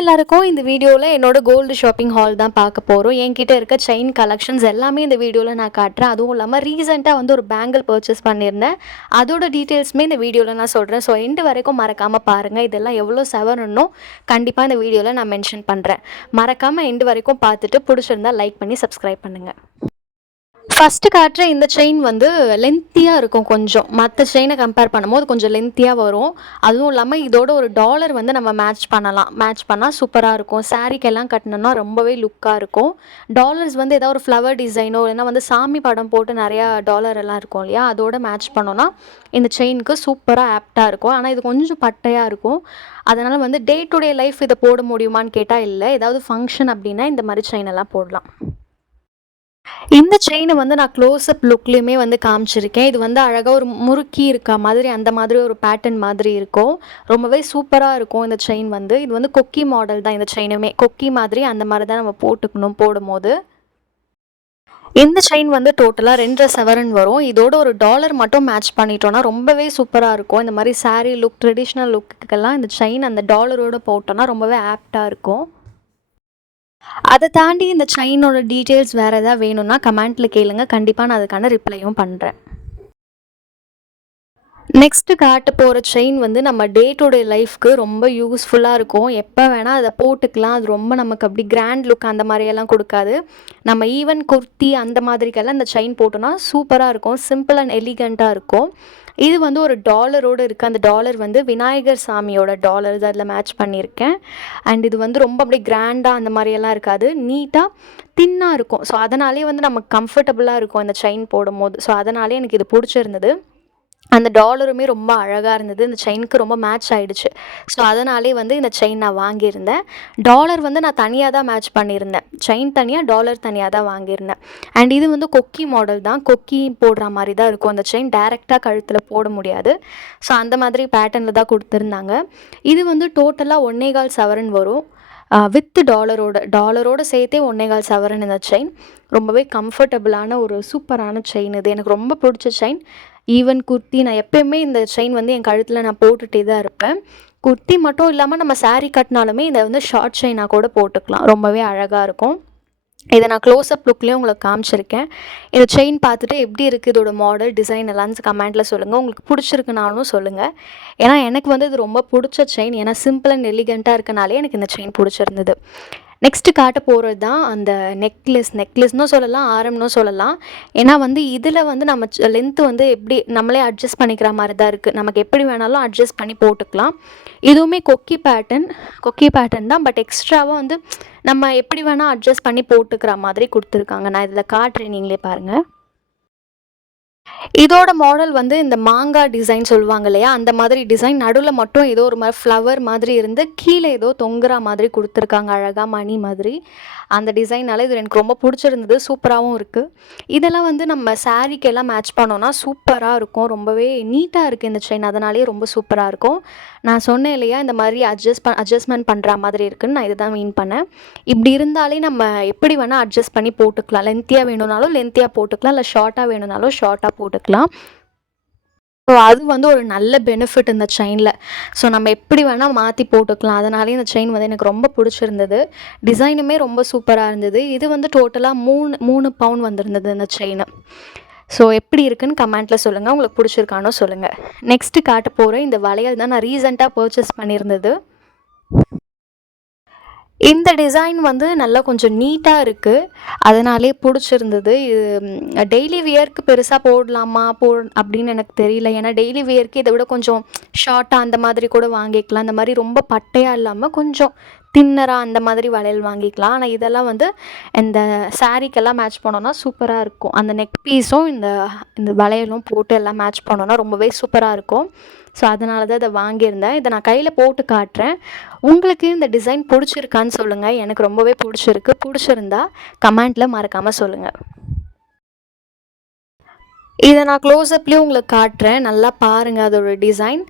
எல்லாருக்கும் இந்த வீடியோவில் என்னோட கோல்டு ஷாப்பிங் ஹால் தான் பார்க்க போகிறோம். என்கிட்ட இருக்க செயின் கலெக்ஷன்ஸ் எல்லாமே இந்த வீடியோவில் நான் காட்டுறேன். அதுவும் இல்லாமல் ரீசெண்டாக வந்து ஒரு பேங்கிள் பர்ச்சேஸ் பண்ணியிருந்தேன். அதோட டீட்டெயில்ஸுமே இந்த வீடியோவில் நான் சொல்கிறேன். ஸோ எண்டு வரைக்கும் மறக்காமல் பாருங்கள். இதெல்லாம் எவ்வளோ செவரணும் கண்டிப்பாக இந்த வீடியோவில் நான் மென்ஷன் பண்ணுறேன். மறக்காமல் எண்டு வரைக்கும் பார்த்துட்டு பிடிச்சிருந்தா லைக் பண்ணி சப்ஸ்கிரைப் பண்ணுங்கள். ஃபஸ்ட்டு காட்டுற இந்த செயின் வந்து லென்த்தியாக இருக்கும். கொஞ்சம் மற்ற செயினை கம்பேர் பண்ணும்போது கொஞ்சம் லென்த்தியாக வரும். அதுவும் இல்லாமல் இதோட ஒரு டாலர் வந்து நம்ம மேட்ச் பண்ணால் சூப்பராக இருக்கும். சாரீக்கெல்லாம் கட்டினோன்னா ரொம்பவே லுக்காக இருக்கும். டாலர்ஸ் வந்து ஏதாவது ஒரு ஃப்ளவர் டிசைனோ இல்லைன்னா வந்து சாமி படம் போட்டு நிறையா டாலர் எல்லாம் இருக்கும் இல்லையா, அதோட மேட்ச் பண்ணோன்னா இந்த செயினுக்கு சூப்பராக ஆப்டாக இருக்கும். ஆனால் இது கொஞ்சம் பட்டையாக இருக்கும். அதனால் வந்து டே டு டே லைஃப் இதை போட முடியுமான்னு கேட்டால் இல்லை. ஏதாவது ஃபங்க்ஷன் அப்படின்னா இந்த மாதிரி செயின் எல்லாம் போடலாம். இந்த செயினை வந்து நான் க்ளோஸ்அப் லுக்லேயுமே வந்து காமிச்சிருக்கேன். இது வந்து அழகாக ஒரு முறுக்கி இருக்கா மாதிரி அந்த மாதிரி ஒரு பேட்டர்ன் மாதிரி இருக்கும். ரொம்பவே சூப்பராக இருக்கும் இந்த செயின் வந்து. இது வந்து கொக்கி மாடல் தான். இந்த செயினுமே கொக்கி மாதிரி அந்த மாதிரி தான் நம்ம போட்டுக்கணும் போடும்போது. இந்த செயின் வந்து டோட்டலாக 2.5 சவரன் வரும். இதோட ஒரு டாலர் மட்டும் மேட்ச் பண்ணிட்டோன்னா ரொம்பவே சூப்பராக இருக்கும். இந்த மாதிரி சாரீ லுக் ட்ரெடிஷ்னல் லுக்குக்கெல்லாம் இந்த செயின் அந்த டாலரோடு போட்டோன்னா ரொம்பவே ஆப்டாக இருக்கும். அதை தாண்டி இந்த செயினோட டீட்டெயில்ஸ் வேறு எதாவது வேணும்னா கமெண்ட்டில் கேளுங்க. கண்டிப்பாக நான் அதுக்கான ரிப்ளையும் பண்ணுறேன். நெக்ஸ்ட்டு காட்ட போகிற செயின் வந்து நம்ம டே டு டே லைஃப்க்கு ரொம்ப யூஸ்ஃபுல்லாக இருக்கும். எப்போ வேணால் அதை போட்டுக்கலாம். அது ரொம்ப நமக்கு அப்படி கிராண்ட் லுக் அந்த மாதிரியெல்லாம் கொடுக்காது. நம்ம ஈவன் குர்த்தி அந்த மாதிரிக்கெல்லாம் இந்த செயின் போட்டோன்னா சூப்பராக இருக்கும். சிம்பிள் அண்ட் எலிகண்ட்டாக இருக்கும். இது வந்து ஒரு டாலரோடு இருக்குது. அந்த டாலர் வந்து விநாயகர் சாமியோட டாலர் தான் அதில் மேட்ச் பண்ணியிருக்கேன். அண்ட் இது வந்து ரொம்ப அப்படியே கிராண்டாக அந்த மாதிரியெல்லாம் இருக்காது. நீட்டாக தின்னாக இருக்கும். ஸோ அதனாலே வந்து நமக்கு கம்ஃபர்டபுளாக இருக்கும் இந்த செயின் போடும்போது. ஸோ அதனாலே எனக்கு இது பிடிச்சிருந்தது. அந்த டாலருமே ரொம்ப அழகாக இருந்தது. இந்த செயினுக்கு ரொம்ப மேட்ச் ஆகிடுச்சு. ஸோ அதனாலே வந்து இந்த செயின் நான் வாங்கியிருந்தேன். டாலர் வந்து நான் தனியாக தான் மேட்ச் பண்ணியிருந்தேன். செயின் தனியாக, டாலர் தனியாக தான் வாங்கியிருந்தேன். அண்ட் இது வந்து கொக்கி மாடல் தான். கொக்கி போடுற மாதிரி தான் இருக்கும். அந்த செயின் டைரெக்டாக கழுத்தில் போட முடியாது. ஸோ அந்த மாதிரி பேட்டர்னில் தான் கொடுத்துருந்தாங்க. இது வந்து டோட்டலாக 1.25 சவரன் வரும். வித் டாலரோடு சேர்த்தே 1.25 சவரன் இந்த செயின். ரொம்பவே கம்ஃபர்டபுளான ஒரு சூப்பரான செயின் இது. எனக்கு ரொம்ப பிடிச்ச செயின். ஈவன் குர்த்தி நான் எப்போயுமே இந்த செயின் வந்து என் கழுத்தில் நான் போட்டுகிட்டே தான் இருப்பேன். குர்த்தி மட்டும் இல்லாமல் நம்ம சாரீ கட்டினாலுமே இதை வந்து ஷார்ட் செயினாக கூட போட்டுக்கலாம். ரொம்பவே அழகாக இருக்கும். இதை நான் க்ளோஸ்அப் லுக்லேயும் உங்களுக்கு காமிச்சிருக்கேன். இந்த செயின் பார்த்துட்டு எப்படி இருக்குது இதோட மாடல் டிசைன் எல்லாம் கமெண்ட்டில் சொல்லுங்கள். உங்களுக்கு பிடிச்சிருக்குனாலும் சொல்லுங்கள். ஏன்னா எனக்கு வந்து இது ரொம்ப பிடிச்ச செயின். ஏன்னா சிம்பிள் அண்ட் எலிகண்ட்டாக இருக்கனாலே எனக்கு இந்த செயின் பிடிச்சிருந்தது. நெக்ஸ்ட்டு காட்ட போகிறது தான் அந்த நெக்லஸ்னும் சொல்லலாம், ஆரம்னும் சொல்லலாம். ஏன்னா வந்து இதில் வந்து நம்ம லென்த்து வந்து எப்படி நம்மளே அட்ஜஸ்ட் பண்ணிக்கிற மாதிரி தான் இருக்குது. நமக்கு எப்படி வேணாலும் அட்ஜஸ்ட் பண்ணி போட்டுக்கலாம். இதுவுமே கொக்கி பேட்டர்ன் தான். பட் எக்ஸ்ட்ராவாக வந்து நம்ம எப்படி வேணால் அட்ஜஸ்ட் பண்ணி போட்டுக்கிற மாதிரி கொடுத்துருக்காங்க. நான் இதில் காட்டுறேன், நீங்களே பாருங்கள். இதோட மாடல் வந்து இந்த மாங்காய் டிசைன் சொல்லுவாங்க இல்லையா, அந்த மாதிரி டிசைன். நடுவில் மட்டும் ஏதோ ஒரு மாதிரி ஃப்ளவர் மாதிரி இருந்து கீழே ஏதோ தொங்குற மாதிரி கொடுத்துருக்காங்க, அழகாக மணி மாதிரி. அந்த டிசைனால் இது எனக்கு ரொம்ப பிடிச்சிருந்தது. சூப்பராகவும் இருக்குது. இதெல்லாம் வந்து நம்ம சாரீக்கெல்லாம் மேட்ச் பண்ணோன்னா சூப்பராக இருக்கும். ரொம்பவே நீட்டாக இருக்குது இந்த செயின். அதனாலே ரொம்ப சூப்பராக இருக்கும். நான் சொன்னேன் இல்லையா, இந்த மாதிரி அட்ஜஸ்ட்மெண்ட் பண்ணுற மாதிரி இருக்குதுன்னு. நான் இதை தான் மீன் பண்ணேன். இப்படி இருந்தாலே நம்ம எப்படி வேணால் அட்ஜஸ்ட் பண்ணி போட்டுக்கலாம். லென்த்தியாக வேணும்னாலும் லென்த்தியாக போட்டுக்கலாம், இல்லை ஷார்ட்டாக வேணும்னாலும் ஷார்ட்டாக போட்டுக்கலாம். ஸோ அது வந்து ஒரு நல்ல பெனிஃபிட் இந்த செயினில். ஸோ நம்ம எப்படி வேணால் மாற்றி போட்டுக்கலாம். அதனாலே இந்த செயின் வந்து எனக்கு ரொம்ப பிடிச்சிருந்தது. டிசைனுமே ரொம்ப சூப்பராக இருந்தது. இது வந்து டோட்டலாக 3 பவுன் வந்திருந்தது இந்த செயின். ஸோ எப்படி இருக்குன்னு கமெண்ட்டில் சொல்லுங்கள். உங்களுக்கு பிடிச்சிருக்கானோ சொல்லுங்கள். நெக்ஸ்ட்டு காட்ட போகிற இந்த வளையல் தான் நான் ரீசெண்டாக பர்ச்சேஸ் பண்ணியிருந்தது. இந்த டிசைன் வந்து நல்லா கொஞ்சம் நீட்டாக இருக்குது. அதனாலே பிடிச்சிருந்தது. இது டெய்லி வியர்க்கு பெருசாக போடலாமா அப்படின்னு எனக்கு தெரியல. ஏன்னா டெய்லி வியர்க்கு இதை விட கொஞ்சம் ஷார்ட்டாக அந்த மாதிரி கூட வாங்கிக்கலாம். அந்த மாதிரி ரொம்ப பட்டையாக இல்லாமல் கொஞ்சம் தின்னராக அந்த மாதிரி வளையல் வாங்கிக்கலாம். ஆனால் இதெல்லாம் வந்து இந்த சாரீக்கெல்லாம் மேட்ச் பண்ணோன்னா சூப்பராக இருக்கும். அந்த நெக் பீஸும் இந்த வளையலும் போட்டு எல்லாம் மேட்ச் பண்ணோன்னா ரொம்பவே சூப்பராக இருக்கும். ஸோ அதனால தான் இதை வாங்கியிருந்தேன். இதை நான் கையில் போட்டு காட்டுறேன். உங்களுக்கு இந்த டிசைன் பிடிச்சிருக்கான்னு சொல்லுங்கள். எனக்கு ரொம்பவே பிடிச்சிருந்தா கமெண்ட்டில் மறக்காமல் சொல்லுங்கள். இதை நான் க்ளோஸ்அப்லேயும் உங்களுக்கு காட்டுறேன். நல்லா பாருங்கள் அதோட டிசைன்.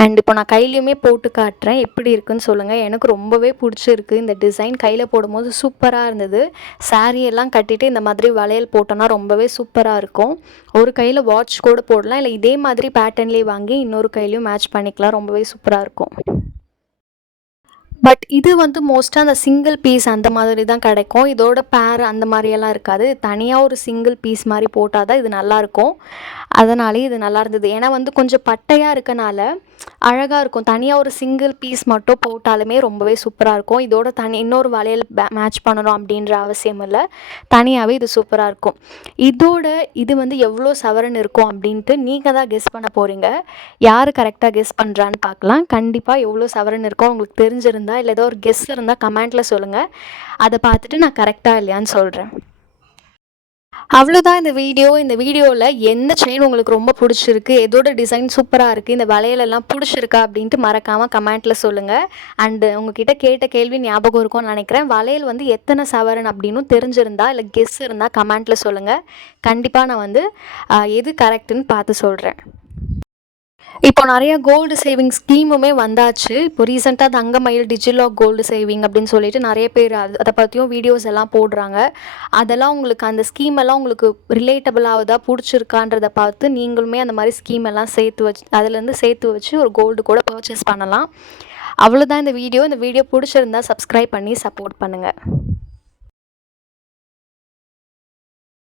அண்ட் இப்போ நான் கையிலையுமே போட்டு காட்டுறேன். எப்படி இருக்குன்னு சொல்லுங்கள். எனக்கு ரொம்பவே பிடிச்சிருக்கு இந்த டிசைன். கையில் போடும்போது சூப்பராக இருந்தது. சாரீ எல்லாம் கட்டிட்டு இந்த மாதிரி வளையல் போட்டோன்னா ரொம்பவே சூப்பராக இருக்கும். ஒரு கையில் வாட்ச் கூட போடலாம், இல்லை இதே மாதிரி பேட்டர்ன்லேயே வாங்கி இன்னொரு கையிலையும் மேட்ச் பண்ணிக்கலாம். ரொம்பவே சூப்பராக இருக்கும். பட் இது வந்து மோஸ்ட்டாக அந்த சிங்கிள் பீஸ் அந்த மாதிரி தான் கிடைக்கும். இதோட பேர் அந்த மாதிரியெல்லாம் இருக்காது. தனியாக ஒரு சிங்கிள் பீஸ் மாதிரி போட்டால் தான் இது நல்லாயிருக்கும். அதனாலேயே இது நல்லா இருந்தது. ஏன்னா வந்து கொஞ்சம் பட்டையாக இருக்கனால அழகாக இருக்கும். தனியாக ஒரு சிங்கிள் பீஸ் மட்டும் போட்டாலுமே ரொம்பவே சூப்பராக இருக்கும். இதோட இன்னொரு வளையல் மேட்ச் பண்ணணும் அப்படின்ற அவசியம் இல்லை. தனியாகவே இது சூப்பராக இருக்கும். இது வந்து எவ்வளோ சவரன் இருக்கும் அப்படின்ட்டு நீங்கள் தான் கெஸ் பண்ண போகிறீங்க. யார் கரெக்டாக கெஸ் பண்ணுறான்னு பார்க்கலாம். கண்டிப்பாக எவ்வளோ சவரன் இருக்கும் உங்களுக்கு தெரிஞ்சிருந்தா இல்லை ஏதோ ஒரு கெஸ் இருந்தால் கமெண்ட்டில் சொல்லுங்கள். அதை பார்த்துட்டு நான் கரெக்டாக இல்லையான்னு சொல்கிறேன். அவ்வளோதான் இந்த வீடியோ. இந்த வீடியோவில் எந்த செயின் உங்களுக்கு ரொம்ப பிடிச்சிருக்கு, எதோட டிசைன் சூப்பராக இருக்குது, இந்த வளையலெல்லாம் பிடிச்சிருக்கா அப்படின்ட்டு மறக்காமல் கமெண்ட்டில் சொல்லுங்கள். அண்டு உங்ககிட்ட கேட்ட கேள்வி ஞாபகம் இருக்கும்னு நினைக்கிறேன். வளையல் வந்து எத்தனை சவரன் அப்படின்னு தெரிஞ்சிருந்தா இல்லை கெஸ் இருந்தால் கமெண்ட்டில் சொல்லுங்கள். கண்டிப்பாக நான் வந்து எது கரெக்டுன்னு பார்த்து சொல்கிறேன். இப்போ நிறைய கோல்டு சேவிங் ஸ்கீமுமே வந்தாச்சு. இப்போ ரீசெண்டாக தங்கமயில் டிஜிலாக் கோல்டு சேவிங் அப்படின்னு சொல்லிட்டு நிறைய பேர் அதை பற்றியும் வீடியோஸ் எல்லாம் போடுறாங்க. அதெல்லாம் உங்களுக்கு அந்த ஸ்கீம் எல்லாம் உங்களுக்கு ரிலேட்டபிள் ஆகுதா, பிடிச்சிருக்கான்றதை பார்த்து நீங்களுமே அந்த மாதிரி ஸ்கீம் எல்லாம் அதுலேருந்து சேர்த்து வச்சு ஒரு கோல்டு கூட பர்ச்சேஸ் பண்ணலாம். அவ்வளோதான் இந்த வீடியோ. இந்த வீடியோ பிடிச்சிருந்தா சப்ஸ்கிரைப் பண்ணி சப்போர்ட் பண்ணுங்கள்.